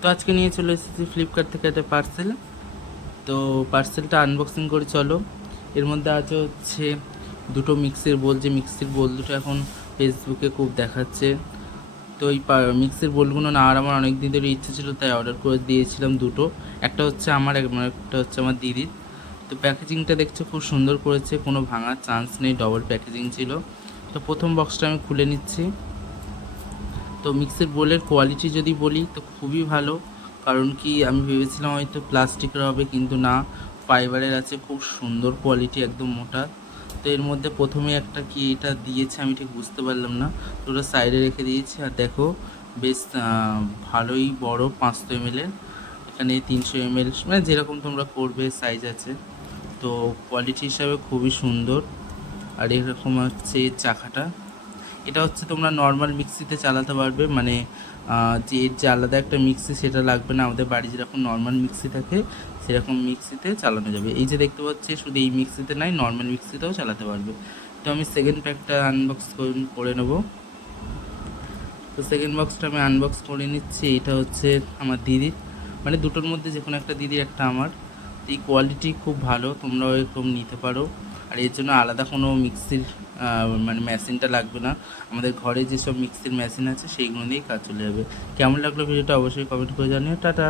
তো আজকে নিয়ে চলে এসেছি ফ্লিপকার্ট থেকে একটা পার্সেল। তো পার্সেলটা আনবক্সিং করে চলো। এর মধ্যে আছে হচ্ছে দুটো মিক্সির বোল, যে মিক্সির বোল দুটো এখন ফেসবুকে খুব দেখাচ্ছে। তো এই মিক্সির বোলগুলো না আর আমার অনেক দিন ধরে ইচ্ছে ছিল, তাই অর্ডার করে দিয়েছিলাম দুটো। একটা হচ্ছে আমার, একটা হচ্ছে আমার দিদির। তো প্যাকেজিংটা দেখছো খুব সুন্দর করেছে, কোনো ভাঙার চান্স নেই, ডবল প্যাকেজিং ছিল। তো প্রথম বক্সটা আমি খুলে নিচ্ছি। তো মিক্সির বোলের কোয়ালিটি যদি বলি তো খুবই ভালো। কারণ কি আমি ভেবেছিলাম হয়তো প্লাস্টিকের হবে, কিন্তু না, ফাইবারের আছে, খুব সুন্দর কোয়ালিটি, একদম মোটা। তো এর মধ্যে প্রথমে একটা কি এটা দিয়েছে আমি ঠিক বুঝতে পারলাম না, তো ওটা সাইডে রেখে দিয়েছি। আর দেখো বেশ ভালোই বড়, 500 ml-এর। এখানে 300 ml, মানে যেরকম তোমরা করবে সাইজ আছে। তো কোয়ালিটি হিসাবে খুবই সুন্দর। আর এরকম হচ্ছে চাকাটা। এটা হচ্ছে তোমরা নর্মাল মিক্সিতে চালাতে পারবে, মানে যে এর যে আলাদা একটা মিক্সি সেটা লাগবে না। আমাদের বাড়ি যেরকম নর্মাল মিক্সি থাকে সেরকম মিক্সিতে চালানো যাবে। এই যে দেখতে পাচ্ছি শুধু এই মিক্সিতে নয়, নর্মাল মিক্সিতেও চালাতে পারবে। তো আমি সেকেন্ড প্যাকটা আনবক্স করে নেব। তো সেকেন্ড বক্সটা আমি আনবক্স করে নিচ্ছি। এটা হচ্ছে আমার দিদির, মানে দুটোর মধ্যে যে কোনো একটা দিদির, একটা আমার। তো এই কোয়ালিটি খুব ভালো, তোমরাও এরকম নিতে পারো। আর এর জন্য আলাদা কোনো মিক্সির মানে মেশিনটা লাগবে না। আমাদের ঘরে যেসব মিক্সির মেশিন আছে সেইগুলো দিয়েই কাজ চলে যাবে। কেমন লাগলো ভিডিওটা অবশ্যই কমেন্ট করে জানিও। টাটা।